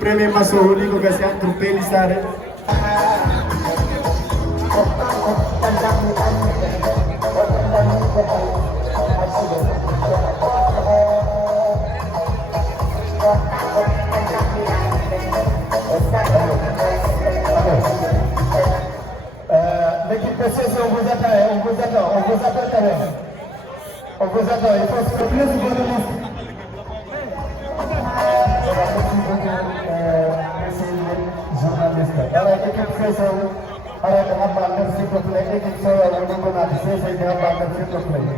Premier masuk ni kau kasi ang trupel sare. L'équipe de 16, on vous attend quand même. On vous attend, il faut se plaisir sur votre liste. Journaliste. Alors, l'équipe 16, alors, on va parler s'il vous plaît. L'équipe 16, on va parler s'il vous plaît.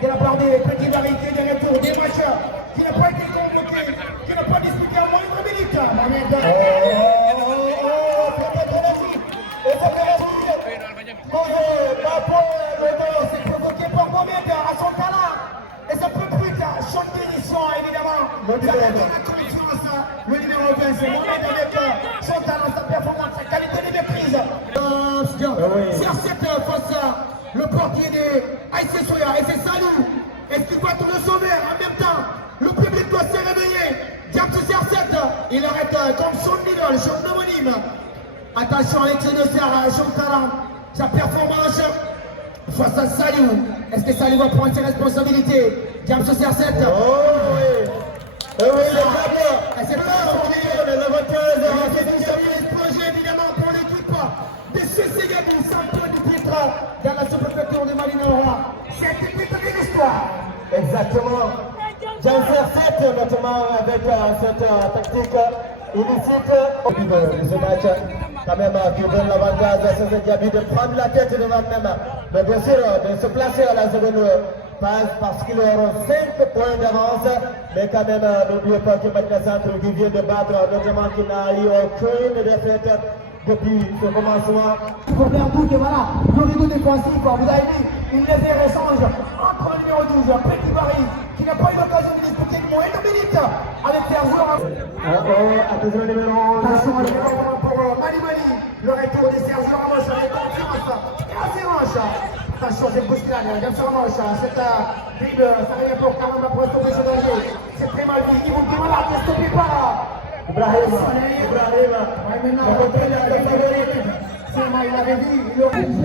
De la part des petites variétés de retour, des matchs qui n'ont pas été convoqués, qui n'ont pas disputé en moins de minutes. C'est provoqué par Mohamed à son talent. Et ça peut plus tard, champ de bénisson évidemment. Le numéro 20, c'est Mohamed avec son talent, sa performance, sa qualité de maîtrise. Sur cette face le portier de Aïssé Soya et c'est Salou. Est-ce qu'il doit tout le sauver en même temps? Le public doit se réveiller. Diam CR7, il arrête comme son idole, son homonyme. Attention avec ce son talent, sa performance face à Salou. Est-ce que Salou va prendre ses responsabilités? Diam CR7. Oh oui. Oh oui, le câble. C'est pas le voteur. C'est un projet évidemment pour l'équipe de Ségadou, 100 points du titre dans la sous-préfecture de Malinois. C'est une petite histoire. Exactement. Janser 7, notamment avec cette tactique illicite de ce match, quand même qui donne l'avantage à ce Diaby de prendre la tête devant même. Mais bien sûr, de se placer à la seconde phase parce qu'ils auront 5 points d'avance. Mais quand même, n'oubliez pas que Magna Centre qui vient de battre, notamment qui n'a eu aucune défaite depuis ce commencement. Pour faire doute, voilà, le rideau défensif, vous avez vu, une légère échange entre le numéro 12, Petit Barry, qui n'a pas eu l'occasion de disputer une moyenne de minutes avec ses joueurs. Attention au numéro 11. Attention au numéro 1 pour Mali Mali, le retour de Sergio Ramos avec confiance et assez manche. Attention, c'est bousculade, Sergio Ramos, cette dribble, ça revient pour Caramba pour stopper ce danger. C'est très mal vu, il vous dit voilà, ne stoppez pas. Ibrahim, le contrôle de la favorite. C'est moi, il avait dit, il aurait dit.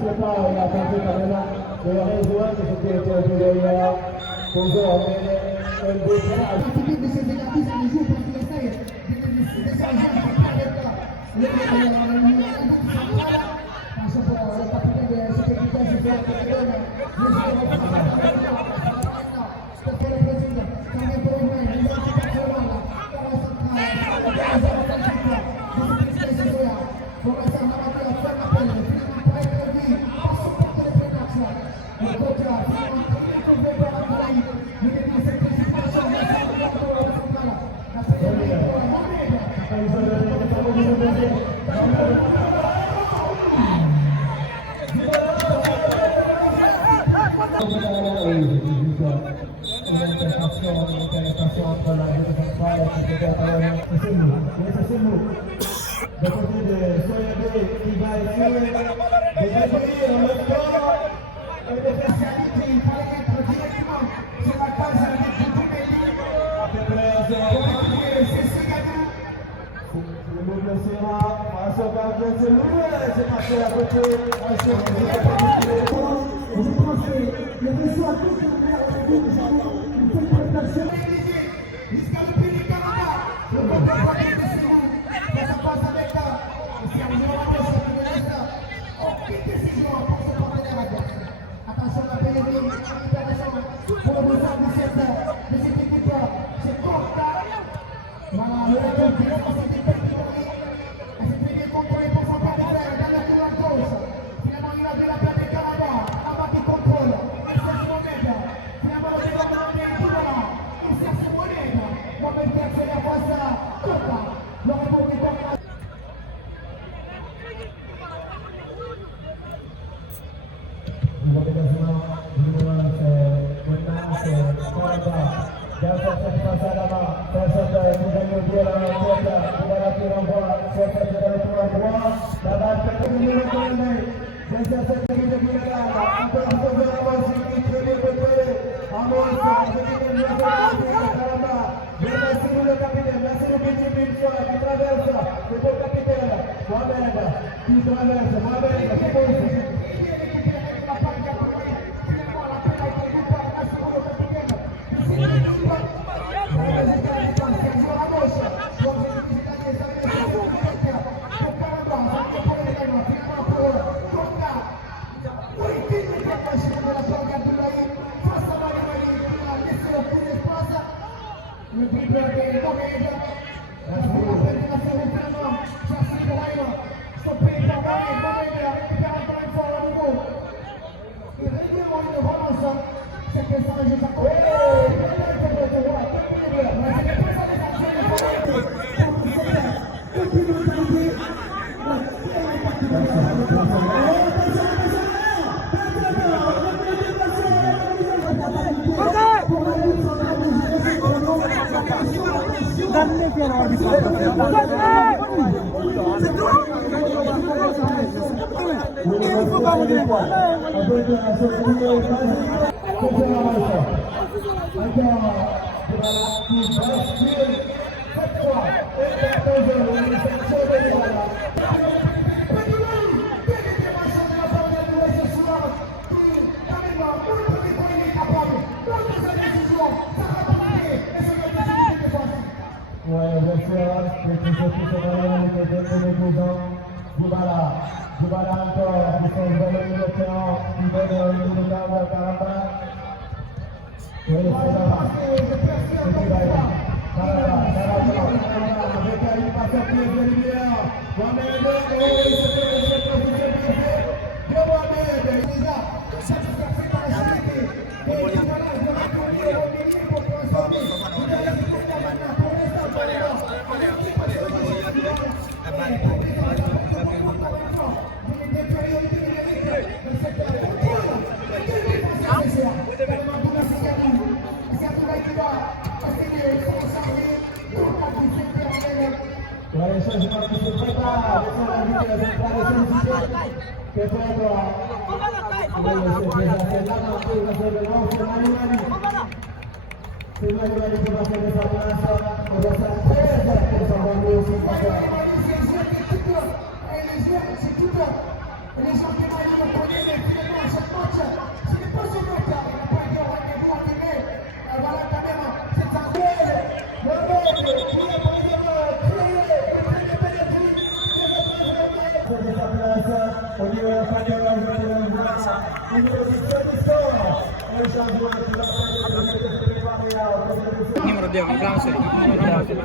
c'est pas la santé quand même. Le réseau, c'était le pour eux, on met un beau travail. Le public de ces établissements, les jours, parce qu'il essaye de s'arranger avec le capitaine de cette équipe, c'est fait Les championnats, ils le connaissent, et finalement, à chaque match, ce n'est pas son match, il n'a pas été au rendez-vous animé. Voilà, quand même, c'est un duel. Le mec, il a quand même créé le pénalty. Numero 10, un plano serio. Numero 10.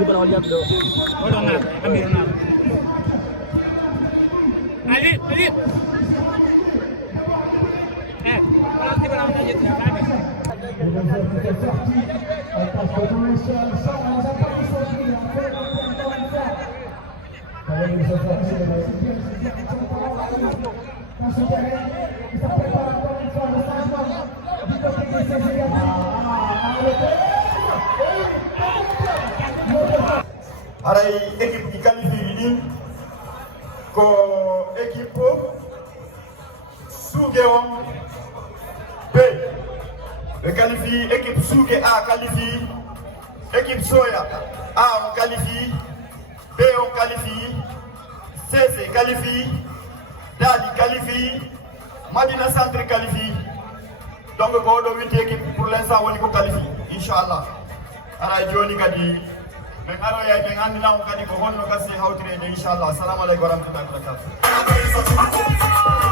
Kalau lihat lo, Ronaldo, ambil Ronaldo. Ali. Kalau tiba Ronaldo aja tidak ada. Aray équipe qui qualifie ni ko équipe Sougéon B. Le qualifie équipe Sougé A qualifie, équipe Soya A on qualifie, B on qualifie, CC qualifie, Dali qualifie, Madina Centre qualifie. Donc go do 8 équipes pour l'instant on ko qualifie inchallah. Aray joni kadi mais alors il y a des gens qui ont dit que Inch'Allah. Salam alaikum wa rahmatullahi wa barakatuh.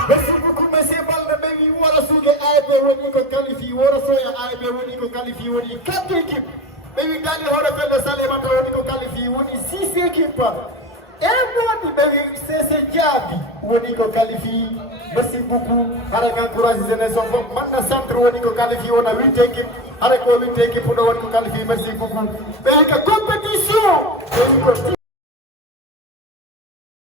Merci beaucoup, monsieur Balde. Mais on a su que AEP on est qualifié, on a su que AEP on est qualifié, on est 4 équipes. Mais on a fait le salaire, on est qualifié, on est 6 équipes. Et moi, c'est Diaby, on est qualifié. Merci beaucoup. Avec un courage, maintenant, centre, on est qualifié, on a 8 équipes. Avec 8 équipes, on est qualifié. Merci beaucoup. Mais la compétition,